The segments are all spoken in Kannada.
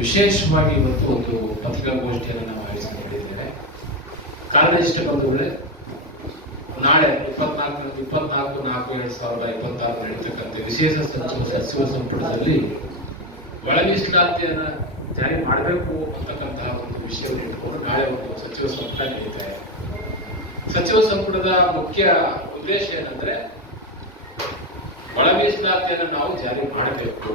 ವಿಶೇಷವಾಗಿ ಇವತ್ತು ಒಂದು ಪತ್ರಿಕಾಗೋಷ್ಠಿಯನ್ನು ನಾವು ಆಯೋಜಿಸಿಕೊಂಡಿದ್ದೇವೆ. ಕಾರಣ ಇಷ್ಟ ಬಂಧುಗಳೇ, ನಾಳೆ 24/4/2026 ನಡೀತಕ್ಕಂಥ ವಿಶೇಷ ಸಚಿವ ಸಂಪುಟದಲ್ಲಿ ಒಳ ಮೀಸಲಾತಿಯನ್ನ ಜಾರಿ ಮಾಡಬೇಕು ಅಂತಕ್ಕಂತಹ ಒಂದು ವಿಷಯವನ್ನು ಇಟ್ಕೊಂಡು ನಾಳೆ ಒಂದು ಸಚಿವ ಸಂಪುಟ ನಡೀತಾ ಇದೆ. ಸಚಿವ ಸಂಪುಟದ ಮುಖ್ಯ ಉದ್ದೇಶ ಏನಂದ್ರೆ ಒಳ ಮೀಸಲಾತಿಯನ್ನು ನಾವು ಜಾರಿ ಮಾಡಬೇಕು.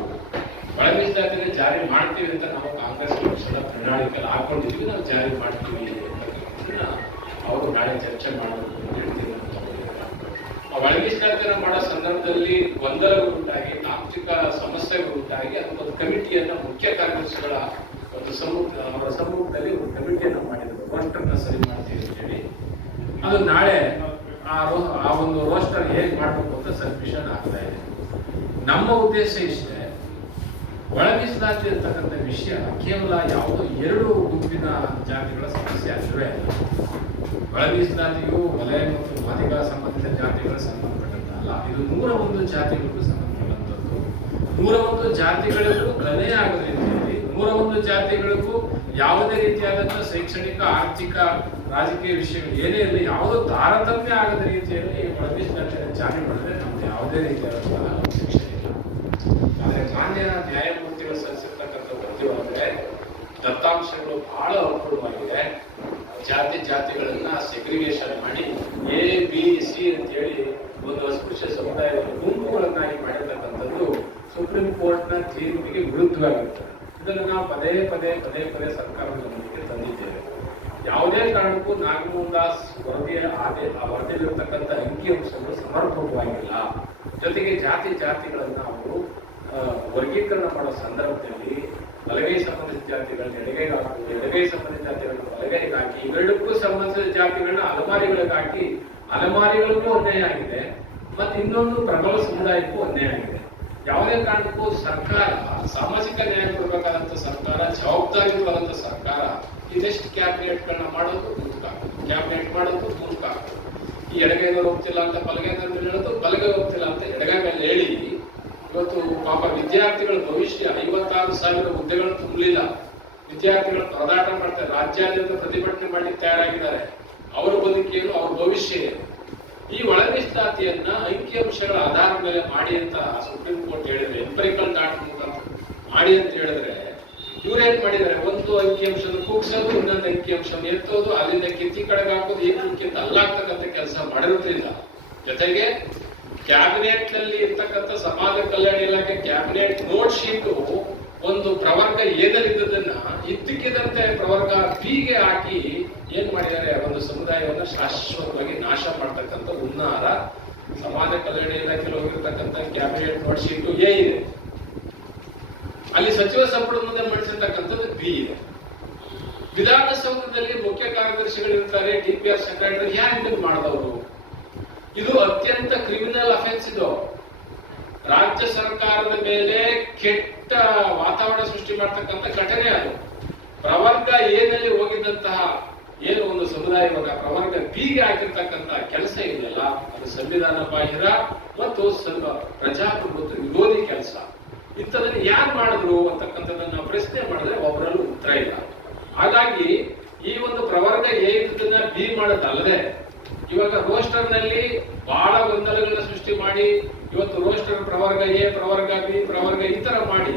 ಒಳ ಮೀಸಲಾತಿಯನ್ನು ಜಾರಿ ಮಾಡ್ತೀವಿ ಅಂತ ನಾವು ಕಾಂಗ್ರೆಸ್ ಪಕ್ಷದ ಪ್ರಣಾಳಿಕೆಯಲ್ಲಿ ಹಾಕೊಂಡಿದ್ವಿ, ನಾವು ಜಾರಿ ಮಾಡ್ತೀವಿ ಅಂತಕ್ಕಂಥದ್ದನ್ನ ಅವರು ನಾಳೆ ಚರ್ಚೆ ಮಾಡಬೇಕು ಅಂತ ಹೇಳ್ತೀವಿ. ಒಳ ಮೀಸಲಾತಿಯನ್ನು ಮಾಡೋ ಸಂದರ್ಭದಲ್ಲಿ ಗೊಂದಲಗಳು ಉಂಟಾಗಿ, ತಾಂತ್ರಿಕ ಸಮಸ್ಯೆಗಳು ಉಂಟಾಗಿ ಅದಕ್ಕೊಂದು ಕಮಿಟಿಯನ್ನ ಮುಖ್ಯ ಕಾರ್ಯದರ್ಶಿಗಳ ಒಂದು ಅವರ ಸಮ್ಮುಖದಲ್ಲಿ ಒಂದು ಕಮಿಟಿಯನ್ನು ಮಾಡಿದ್ರು. ರೋಸ್ಟರ್ನ ಸರಿ ಮಾಡ್ತೀವಿ ಅಂತ ಹೇಳಿ ಅದು ನಾಳೆ ಆ ಒಂದು ರೋಸ್ಟರ್ ಹೇಗೆ ಮಾಡಬೇಕು ಅಂತ ಸಬ್ಮಿಷನ್ ಆಗ್ತಾ ಇದೆ. ನಮ್ಮ ಉದ್ದೇಶ ಇಷ್ಟೇ, ಒಳ ಮೀಸಲಾತಿ ಅಂತಕ್ಕಂಥ ವಿಷಯ ಕೇವಲ ಯಾವುದೋ 2 ಗುಂಪಿನ ಜಾತಿಗಳ ಸಮಸ್ಯೆ ಅಲ್ಲವೇ ಅಲ್ಲ. ಒಳ ಮೀಸಲಾತಿಯು ವಲಯ ಮತ್ತು ಮಾದಿಗ ಸಂಬಂಧಿತ ಜಾತಿಗಳ ಸಂಬಂಧಪಟ್ಟಂತಲ್ಲ, ಇದು 101 ಜಾತಿಗಳಿಗೂ ಸಂಬಂಧಪಟ್ಟಂಥದ್ದು. 101 ಜಾತಿಗಳಿಗೂ ಗಣನೆ ಆಗದ ರೀತಿಯಲ್ಲಿ 101 ಜಾತಿಗಳಿಗೂ ಯಾವುದೇ ರೀತಿಯಾದಂತಹ ಶೈಕ್ಷಣಿಕ, ಆರ್ಥಿಕ, ರಾಜಕೀಯ ವಿಷಯಗಳು ಏನೇ ಇರಲಿ ಯಾವುದೋ ತಾರತಮ್ಯ ಆಗದ ರೀತಿಯಲ್ಲಿ ಒಳ ಮೀಸಲಾತಿಯನ್ನು ಜಾರಿ ಮಾಡಿದ್ರೆ ನಮ್ದು ಯಾವುದೇ ರೀತಿಯಾದಂತಹ ಶಿಕ್ಷೆ ಇಲ್ಲ. ಆದರೆ ಮಾನ್ಯ ನ್ಯಾಯಮೂರ್ತಿಗಳು ಸಲ್ಲಿಸಿರ್ತಕ್ಕಂಥ ವರದಿಯೊಳಗೆ ದತ್ತಾಂಶಗಳು ಬಹಳ ಅಪೂರ್ವವಾಗಿದೆ. ಜಾತಿಗಳನ್ನ ಸೆಗ್ರಿಗೇಷನ್ ಮಾಡಿ ABC ಅಂತ ಹೇಳಿ ಒಂದು ಅಸ್ಪೃಶ್ಯ ಸಮುದಾಯವನ್ನು ಗುಂಪುಗಳನ್ನಾಗಿ ಮಾಡಿರ್ತಕ್ಕಂಥದ್ದು ಸುಪ್ರೀಂ ಕೋರ್ಟ್ನ ತೀರ್ಪಿಗೆ ವಿರುದ್ಧವಾಗಿರ್ತದೆ. ಇದನ್ನು ನಾವು ಪದೇ ಪದೇ ಸರ್ಕಾರದ ಗಮನಕ್ಕೆ ತಂದಿದ್ದೇವೆ. ಯಾವುದೇ ಕಾರಣಕ್ಕೂ ನಾಗಮೋಹನ್ ದಾಸ್ ವರದಿಯಲ್ಲಿರ್ತಕ್ಕಂಥ ಅಂಕಿಅಂಶಗಳು ಸಮರ್ಪಕವಾಗಿಲ್ಲ. ಜೊತೆಗೆ ಜಾತಿಗಳನ್ನ ಅವರು ವರ್ಗೀಕರಣ ಮಾಡೋ ಸಂದರ್ಭದಲ್ಲಿ ಬಲಗೈ ಸಂಬಂಧಿತ ಜಾತಿಗಳನ್ನ ಎಡಗೈಗೆ ಹಾಕುವುದು, ಎಡಗೈ ಸಂಬಂಧಿತ ಜಾತಿಗಳನ್ನ ಬಲಗೈಗೆ ಹಾಕಿ, ಇವೆರಡಕ್ಕೂ ಸಂಬಂಧಿಸಿದ ಜಾತಿಗಳನ್ನ ಅಲಮಾರಿಗಳಿಗೆ ಹಾಕಿ, ಅಲಮಾರಿಗಳಿಗೂ ಅನ್ಯಾಯ ಆಗಿದೆ, ಮತ್ತೆ ಇನ್ನೊಂದು ಪ್ರಬಲ ಸಮುದಾಯಕ್ಕೂ ಅನ್ಯಾಯ ಆಗಿದೆ. ಯಾವುದೇ ಕಾರಣಕ್ಕೂ ಸರ್ಕಾರ ಸಾಮಾಜಿಕ ನ್ಯಾಯ ಕೊಡಬೇಕಾದಂತ ಸರ್ಕಾರ, ಜವಾಬ್ದಾರಿಯುತವಾದಂತ ಸರ್ಕಾರ ಇದೆಷ್ಟು ಕ್ಯಾಬಿನೆಟ್ಗಳನ್ನ ಮಾಡೋದು ಮುಂದಕ್ಕೆ ಹಾಕೋದು, ಕ್ಯಾಬಿನೆಟ್ ಮಾಡೋದು ಮುಂದಕ್ಕೆ ಹಾಕೋದು. ಈ ಎಡಗೈದವ್ರು ಹೋಗ್ತಿಲ್ಲ ಅಂತ ಬಲಗೈದಲ್ಲಿ ಹೇಳೋದು, ಬಲಗೈ ಹೋಗ್ತಿಲ್ಲ ಅಂತ ಎಡಗೈ ಮೇಲೆ ಹೇಳಿ ಇವತ್ತು ಪಾಪ ವಿದ್ಯಾರ್ಥಿಗಳ ಭವಿಷ್ಯ 56,000 ಹುದ್ದೆಗಳನ್ನು ತುಂಬಲಿಲ್ಲ. ವಿದ್ಯಾರ್ಥಿಗಳು ಪರದಾಟ ಮಾಡ್ತಾರೆ, ರಾಜ್ಯಾದ್ಯಂತ ಪ್ರತಿಭಟನೆ ಮಾಡಲಿಕ್ಕೆ ತಯಾರಾಗಿದ್ದಾರೆ. ಅವರ ಬದುಕೇನು, ಅವ್ರ ಭವಿಷ್ಯ ಏನು? ಈ ಒಳ ಮೀಸಲಾತಿಯನ್ನ ಅಂಕಿಅಂಶಗಳ ಆಧಾರದ ಮೇಲೆ ಮಾಡಿ ಅಂತ ಸುಪ್ರೀಂ ಕೋರ್ಟ್ ಹೇಳಿದ್ರೆ, ಎಂಪರಿಕಲ್ ಡಾಟಾ ಮುಖಾಂತರ ಮಾಡಿ ಅಂತ ಹೇಳಿದ್ರೆ, ಇವ್ರೇನ್ ಮಾಡಿದ್ದಾರೆ, ಒಂದು ಅಂಕಿಅಂಶದ ಕೂಗ್ಸೋದು, ಇನ್ನೊಂದು ಅಂಕಿಅಂಶವನ್ನು ಎತ್ತೋದು, ಅಲ್ಲಿಂದ ಕಿತ್ತಿ ಕಡೆಗೆ ಹಾಕೋದು, ಈ ಕಿತ್ತ ಅಲ್ಲಾಗ್ತಕ್ಕಂಥ ಕೆಲಸ ಮಾಡಿರೋದ್ರಿಂದ, ಜೊತೆಗೆ ಕ್ಯಾಬಿನೆಟ್ ನಲ್ಲಿ ಇರ್ತಕ್ಕಂಥ ಸಮಾಜ ಕಲ್ಯಾಣ ಇಲಾಖೆ ಕ್ಯಾಬಿನೆಟ್ ನೋಟ್ ಶೀಟ್ ಒಂದು ಪ್ರವರ್ಗ ಏನಲ್ಲಿದ್ದದನ್ನ ಇದ್ದಕ್ಕಿದ್ದಂತೆ ಪ್ರವರ್ಗ ಬಿಗೆ ಹಾಕಿ ಏನ್ ಮಾಡಿದ್ದಾರೆ, ಒಂದು ಸಮುದಾಯವನ್ನ ಶಾಶ್ವತವಾಗಿ ನಾಶ ಮಾಡ್ತಕ್ಕಂಥ ಹುನ್ನಾರ ಸಮಾಜ ಕಲ್ಯಾಣ ಇಲಾಖೆಯಲ್ಲಿ ಹೋಗಿರ್ತಕ್ಕಂಥ ಕ್ಯಾಬಿನೆಟ್ ನೋಟ್ ಶೀಟ್ ಎ ಇದೆ, ಅಲ್ಲಿ ಸಚಿವ ಸಂಪುಟದ ಮುಂದೆ ಮಂಡಿಸಿರ್ತಕ್ಕಂಥದ್ದು ಬಿ ಇದೆ. ವಿಧಾನಸೌಧದಲ್ಲಿ ಮುಖ್ಯ ಕಾರ್ಯದರ್ಶಿಗಳಿರ್ತಾರೆ, DPR ಸೆಕ್ರೆಟರಿ ಹ್ಯಾಂಡಲ್ ಮಾಡಿದವರು. ಇದು ಅತ್ಯಂತ ಕ್ರಿಮಿನಲ್ ಅಫೆನ್ಸ್. ಇದು ರಾಜ್ಯ ಸರ್ಕಾರದ ಮೇಲೆ ಕೆಟ್ಟ ವಾತಾವರಣ ಸೃಷ್ಟಿ ಮಾಡ್ತಕ್ಕಂಥ ಘಟನೆ. ಅದು ಪ್ರವರ್ಗ ಏನಲ್ಲಿ ಹೋಗಿದ್ದಂತಹ ಏನು ಒಂದು ಸಮುದಾಯವನ್ನ ಪ್ರವರ್ಗ ಬಿಗೆ ಹಾಕಿರ್ತಕ್ಕಂಥ ಕೆಲಸ ಇದೆಯಲ್ಲ, ಅದು ಸಂವಿಧಾನ ಬಾಹಿರ ಮತ್ತು ಪ್ರಜಾಪ್ರಭುತ್ವ ವಿರೋಧಿ ಕೆಲಸ. ಇಂಥದನ್ನು ಯಾರು ಮಾಡಿದ್ರು ಅಂತಕ್ಕಂಥದ್ದನ್ನ ಪ್ರಶ್ನೆ ಮಾಡಿದ್ರೆ ಒಬ್ಬರಲ್ಲೂ ಉತ್ತರ ಇಲ್ಲ. ಹಾಗಾಗಿ ಈ ಒಂದು ಪ್ರವರ್ಗ ಎ ಇದ್ದದನ್ನ ಬಿ ಮಾಡೋದಲ್ಲದೆ ಇವಾಗ ರೋಸ್ಟರ್ ನಲ್ಲಿ ಬಹಳ ಗೊಂದಲಗಳನ್ನ ಸೃಷ್ಟಿ ಮಾಡಿ ಇವತ್ತು ರೋಸ್ಟರ್ ಪ್ರವರ್ಗ ಎ, ಪ್ರವರ್ಗ ಬಿ, ಪ್ರವರ್ಗ ಈ ತರ ಮಾಡಿ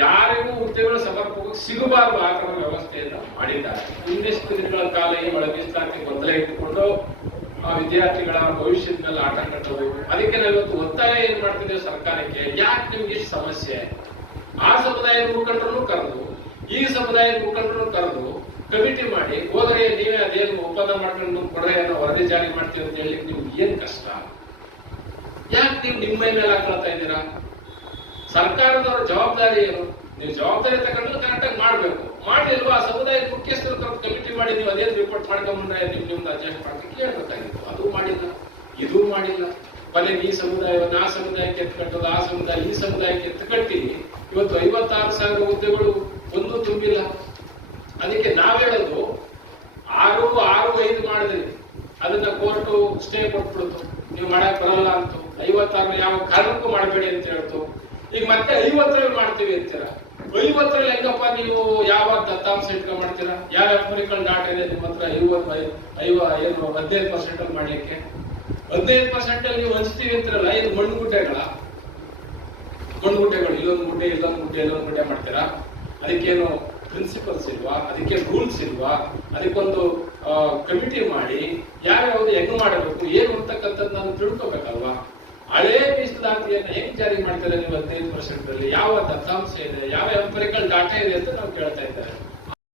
ಯಾರಿಗೂ ಹುದ್ದೆಗಳು ಸಮರ್ಪಕವಾಗಿ ಸಿಗಬಾರದು ಆ ತರ ವ್ಯವಸ್ಥೆಯನ್ನ ಮಾಡಿದ್ದಾರೆ. ಇನ್ನೆಷ್ಟು ದಿನಗಳ ಕಾಲ ಈ ಒಳ ಮೀಸಲಾತಿ ಗೊಂದಲ ಇಟ್ಟುಕೊಂಡು ಆ ವಿದ್ಯಾರ್ಥಿಗಳ ಭವಿಷ್ಯದ ಮೇಲೆ ಆಟ ಕಟ್ಟೋದು. ಅದಕ್ಕೆ ನಾವು ಇವತ್ತು ಒತ್ತಾಯ ಏನ್ ಮಾಡ್ತಿದ್ದೇವೆ ಸರ್ಕಾರಕ್ಕೆ, ಯಾಕೆ ನಿಮ್ಗೆ ಇಷ್ಟು ಸಮಸ್ಯೆ? ಆ ಸಮುದಾಯದ ಮುಖಂಡರನ್ನು ಕರೆದು, ಈ ಸಮುದಾಯದ ಮುಖಂಡರನ್ನು ಕರೆದು ಕಮಿಟಿ ಮಾಡಿ ಹೋದರೆ ನೀವೇ ಅದೇನು ಒಪ್ಪಂದ ಮಾಡ್ಕೊಂಡು ಕೊಡ್ರೆ ಏನೋ ವರದಿ ಜಾರಿ ಮಾಡ್ತೀವಿ ಅಂತ ಹೇಳಿ ನಿಮ್ಗೆ ಏನ್ ಕಷ್ಟ? ಯಾಕೆ ನೀವು ನಿಮ್ಮ ಮೇಲೆ ಹಾಕೊಳ್ತಾ ಇದ್ದೀರಾ? ಸರ್ಕಾರದವರ ಜವಾಬ್ದಾರಿ ಏನು? ನೀವು ಜವಾಬ್ದಾರಿ ತಗೊಂಡು ಕರೆಕ್ಟಾಗಿ ಮಾಡ್ಬೇಕು. ಮಾಡಿಲ್ವಾ ಸಮುದಾಯದ ಮುಖ್ಯಸ್ಥರು ಕಮಿಟಿ ಮಾಡಿ ನೀವು ಅದೇನು ರಿಪೋರ್ಟ್ ಮಾಡ್ಕೊಂಡ್ರೆ ನಿಮ್ದು ಅಡ್ಜಸ್ಟ್ ಮಾಡ್ಲಿಕ್ಕೆ ಹೇಳ್ಬೇಕಾಗಿತ್ತು. ಅದು ಮಾಡಿಲ್ಲ, ಇದು ಮಾಡಿಲ್ಲ. ಕೊನೆಗೆ ಈ ಸಮುದಾಯವನ್ನು ಆ ಸಮುದಾಯಕ್ಕೆ ಎತ್ಕಟ್ಟೋದು, ಆ ಸಮುದಾಯ ಈ ಸಮುದಾಯಕ್ಕೆ ಎತ್ಕಟ್ಟಿ ಇವತ್ತು 56,000 ಹುದ್ದೆಗಳು ಒಂದು ತುಂಬಿಲ್ಲ. ಅದಕ್ಕೆ ನಾವ್ ಹೇಳೋದು 6-5 ಮಾಡಿದ್ರಿ, ಅದನ್ನ ಕೋರ್ಟು ಸ್ಟೇ ಕೊಟ್ಬಿಡ್ತು, ನೀವು ಮಾಡಕ್ ಬರಲ್ಲ ಅಂತ. 56 ಯಾವ ಕಾರಣಕ್ಕೂ ಮಾಡಬೇಡಿ ಅಂತ ಹೇಳ್ತು. ಈಗ ಮತ್ತೆ 50 ಮಾಡ್ತೀವಿ ಅಂತೀರ. 50ರಲ್ಲಿ ಹೆಂಗಪ್ಪ ನೀವು ಯಾವ ದತ್ತಾಂಶ ಇಟ್ಕೊಂಡ್ ಮಾಡ್ತೀರಾ? ಯಾವ ಎಂಪರಿಕಲ್ ಡಾಟಾ ಇದೆ ನಿಮ್ಮ ಹತ್ರ? 15% ಅಲ್ಲಿ ಮಾಡ್ಲಿಕ್ಕೆ 15% ಅಲ್ಲಿ ನೀವು ಹಂಚ್ತೀವಿ ಅಂತಿರಲ್ಲ, ಇದು ಮಣ್ಣುಗುಡ್ಡೆಗಳು, ಇಲ್ಲೊಂದು ಗುಡ್ಡೆ ಮಾಡ್ತೀರಾ? ಅದಕ್ಕೇನು ಪ್ರಿನ್ಸಿಪಲ್ಸ್ ಇಲ್ವಾ? ಅದಕ್ಕೆ ರೂಲ್ಸ್ ಇಲ್ವಾ? ಅದಕ್ಕೊಂದು ಕಮಿಟಿ ಮಾಡಿ ಯಾವ್ಯಾವ್ದು ಹೆಂಗ್ ಮಾಡಬೇಕು ಏನು ಅಂತಕ್ಕಂಥದ್ದು ನಾನು ತಿಳ್ಕೊಬೇಕಲ್ವಾ? ಹಳೇ ಮೀಸಲಾತಿಯನ್ನ ಹೆಂಗ್ ಜಾರಿ ಮಾಡ್ತಾರೆ ನೀವು 15% ಅಲ್ಲಿ? ಯಾವ ದತ್ತಾಂಶ ಇದೆ, ಯಾವ ಎಂಪರಿಕಲ್ ಡಾಟಾ ಇದೆ ಅಂತ ನಾವು ಕೇಳ್ತಾ ಇದ್ದಾರೆ.